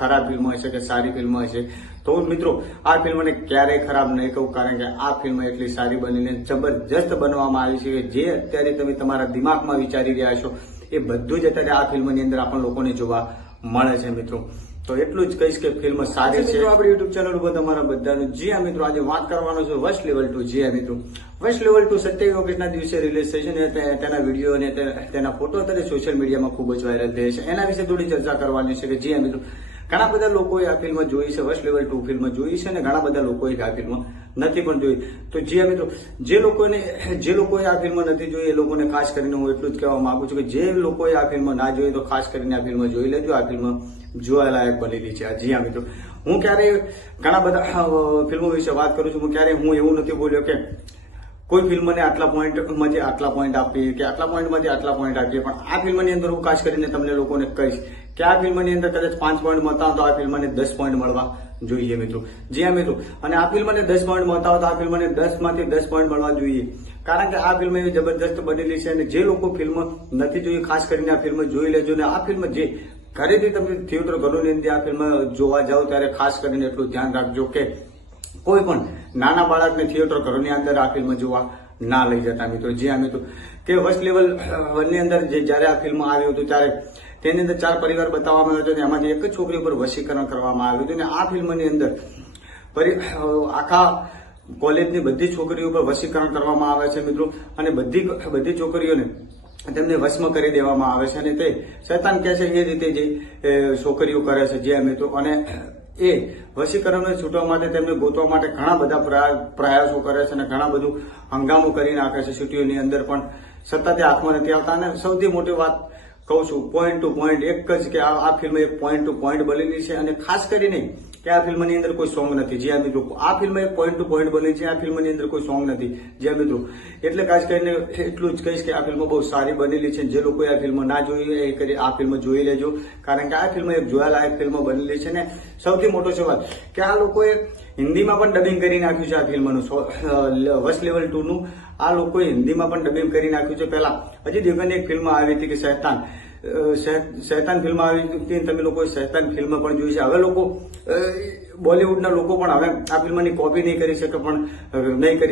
ખરાબ ફિલ્મ હશે કે સારી ફિલ્મ હશે, તો મિત્રો આ ફિલ્મને ક્યારેય ખરાબ નહીં કહું, કારણ કે આ ફિલ્મ એટલી સારી બનીને જબરજસ્ત બનવામાં આવી છે કે જે અત્યારે તમે તમારા દિમાગમાં વિચારી રહ્યા છો એ બધું જ અત્યારે આ ફિલ્મની અંદર આપણને લોકોને જોવા મળે છે મિત્રો. તો એટલું જ કહીશ કે ફિલ્મ સારી છે. આપણી યુટ્યુબ ચેનલ ઉપર તમારા બધાનું જી હા મિત્રો, આજે વાત કરવાનો છે વશ લેવલ 2. જી હા મિત્રો, વશ લેવલ 2 27 ઓગસ્ટના દિવસે રિલીઝ થઈ છે ને તેના વિડીયો અને તેના ફોટો અત્યારે સોશિયલ મીડિયામાં ખૂબ જ વાયરલ થયા છે. એના વિશે થોડી ચર્ચા કરવાની છે કે જી હા મિત્રો, ઘણા બધા લોકોએ આ ફિલ્મ જોઈ છે, વશ લેવલ 2 ફિલ્મ જોઈ છે, અને ઘણા બધા લોકોએ આ ફિલ્મ નથી પણ જોઈ. તો જી હા મિત્રો, જે લોકોએ આ ફિલ્મ નથી જોઈ એ લોકોને ખાસ કરીને હું એટલું જ કહેવા માંગુ છું કે જે લોકોએ આ ફિલ્મ ના જોઈ તો ખાસ કરીને આ ફિલ્મ જોઈ લેજો. આ ફિલ્મ જોવાલાયક બનેલી છે. જી હા મિત્રો, હું ક્યારેય ઘણા બધા ફિલ્મો વિશે વાત કરું છું, હું એવું નથી બોલ્યો કે કોઈ ફિલ્મને આટલા પોઈન્ટમાંથી આટલા પોઈન્ટ આપીએ કે આટલા પોઈન્ટમાંથી આટલા પોઈન્ટ આપીએ, પણ આ ફિલ્મની અંદર હું ખાસ કરીને તમને લોકોને કહીશ કે આ ફિલ્મની અંદર કદાચ 5 પોઈન્ટ મળતા તો આ ફિલ્મને 10 પોઈન્ટ મળવા જોઈએ મિત્રો. જી હા મિત્રો, અને આ ફિલ્મને 10 પોઈન્ટ મળતા હોય તો આ ફિલ્મને 10 માંથી 10 પોઈન્ટ મળવા જોઈએ, કારણ કે આ ફિલ્મ એવી જબરદસ્ત બનેલી છે. અને જે લોકો ફિલ્મ નથી જોઈ ખાસ કરીને આ ફિલ્મ જોઈ લેજો. અને આ ફિલ્મ જે ઘરેથી તમે થિયેટર ઘરોની અંદર આ ફિલ્મ જોવા જાઓ ત્યારે ખાસ કરીને એટલું ધ્યાન રાખજો કે કોઈ પણ નાના બાળકને થિયેટર ઘરોની અંદર આ ફિલ્મ જોવા ના લઈ જતા મિત્રો. જી હા મિત્રો, કે વશ લેવલ 1 ની અંદર જયારે આ ફિલ્મ આવ્યું હતું ત્યારે તેની અંદર 4 પરિવાર બતાવવામાં આવ્યો હતો, એમાંથી એક જ છોકરી ઉપર વશીકરણ કરવામાં આવ્યું હતું. અને આ ફિલ્મની અંદર આખા કોલેજની બધી છોકરીઓ ઉપર વશીકરણ કરવામાં આવે છે મિત્રો, અને બધી છોકરીઓને તેમને વશમાં કરી દેવામાં આવે છે, અને તે શૈતાન કહે છે એ રીતે જે છોકરીઓ કરે છે. જે મિત્રો, અને એ વશીકરણને છૂટવા માટે તેમને ગોતવા માટે ઘણા બધા પ્રયાસો કરે છે અને ઘણા બધું હંગામો કરી નાખે છે સિટીઓની અંદર, પણ છતાં તે હાથમાં નથી આવતા. અને સૌથી મોટી વાત કહું છું, પોઈન્ટ ટુ પોઈન્ટ એક જ કે આ ફિલ્મ એક પોઈન્ટ ટુ પોઈન્ટ બનેલી છે. અને ખાસ કરીને કે આ ફિલ્મની અંદર કોઈ સોંગ નથી. જી હા મિત્રો, આ ફિલ્મ એક પોઈન્ટ ટુ પોઈન્ટ બની છે. આ ફિલ્મની અંદર કોઈ સોંગ નથી. જી હા મિત્રો, એટલે ખાસ કરીને એટલું જ કહીશ કે આ ફિલ્મ બહુ સારી બનેલી છે. જે લોકોએ આ ફિલ્મ ના જોઈ એ કરી આ ફિલ્મ જોઈ લેજો, કારણ કે આ ફિલ્મ એક જોવાલાયક ફિલ્મ બનેલી છે. ને સૌથી મોટો સવાલ કે આ લોકોએ હિન્દીમાં પણ ડબિંગ કરી નાખ્યું છે આ ફિલ્મનું, વશ લેવલ 2 નું આ લોકોએ હિન્દીમાં પણ ડબિંગ કરી નાખ્યું છે. પહેલા અજય દેવગનની એક ફિલ્મ આવી હતી કે શૈતાન ફિલ્મ આવી હતી, તમે લોકોએ શૈતાન ફિલ્મ પણ જોઈ છે. હવે લોકો બોલિવૂડના લોકો પણ હવે આ ફિલ્મની કોપી નહીં કરી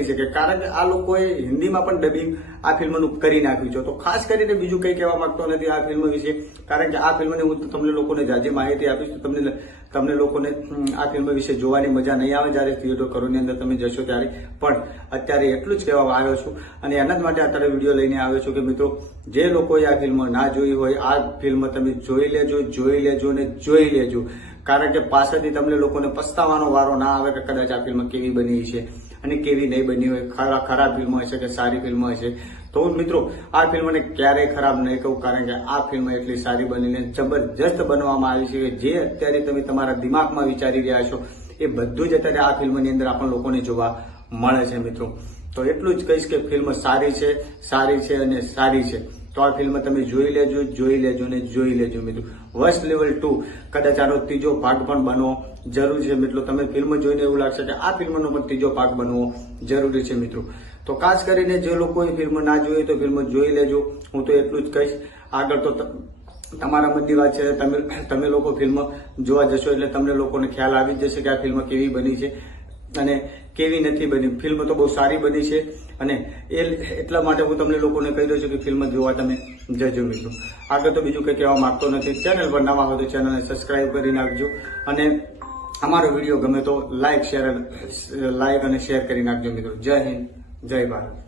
શકે, કારણ કે આ લોકોએ હિન્દીમાં પણ ડબિંગ આ ફિલ્મનું કરી નાખ્યું છે. તો ખાસ કરીને બીજું કંઈ કહેવા માંગતો નથી આ ફિલ્મ વિશે, કારણ કે આ ફિલ્મને હું તમને લોકોને જાજી માહિતી આપીશ તો તમને લોકોને આ ફિલ્મ વિશે જોવાની મજા નહીં આવે જ્યારે થિયેટર ઘરોની અંદર તમે જશો ત્યારે. પણ અત્યારે એટલું જ કહેવા આવ્યો છું, અને એના જ માટે અત્યારે વિડીયો લઈને આવ્યો છું કે મિત્રો, જે લોકોએ આ ફિલ્મ ના જોઈ હોય આ ફિલ્મ તમે જોઈ લેજો ને જોઈ લેજો, કારણ કે પાછળથી તમને લોકોને પસ્તાવાનો વારો ના આવે કે કદાચ આ ફિલ્મ કેવી બની છે અને કેવી નહીં બની હોય, ખરાબ ફિલ્મ હશે કે સારી ફિલ્મ હશે. તો મિત્રો આ ફિલ્મને ક્યારેય ખરાબ નહીં કહું, કારણ કે આ ફિલ્મ એટલી સારી બનીને જબરજસ્ત બનવામાં આવી છે કે જે અત્યારે તમે તમારા દિમાગમાં વિચારી રહ્યા છો એ બધું જ અત્યારે આ ફિલ્મની અંદર આપણને લોકોને જોવા મળે છે મિત્રો. તો એટલું જ કહીશ કે ફિલ્મ સારી છે અને સારી છે. તો આ ફિલ્મ તમે જોઈ લેજો ને જોઈ લેજો મિત્રો. વશ લેવલ 2 કદાચ આનો 3જો ભાગ પણ બનવો જરૂરી છે મિત્રો. તમે ફિલ્મ જોઈને એવું લાગશે કે આ ફિલ્મનો પણ 3જો ભાગ બનવો જરૂરી છે મિત્રો. તો ખાસ કરીને જે લોકોએ ફિલ્મ ના જોઈ તો ફિલ્મ જોઈ લેજો. હું તો એટલું જ કહીશ. આગળ તો તમારા મનની વાત છે, તમે લોકો ફિલ્મ જોવા જશો એટલે તમને લોકોને ખ્યાલ આવી જશે કે આ ફિલ્મ કેવી બની છે અને કેવી નથી બની. ફિલ્મ તો બહુ સારી બની છે, અને એટલા માટે હું તમને લોકોને કહી દઉં છું કે ફિલ્મ જોવા તમે જજો મિત્રો. આગળ તો બીજું કંઈ કહેવા માંગતો નથી. ચેનલ પર નવા હોય તો ચેનલને સબસ્ક્રાઇબ કરી નાખજો, અને અમારો વિડીયો ગમે તો લાઈક અને શેર કરી નાખજો મિત્રો. જય હિન્દ, જય ભારત.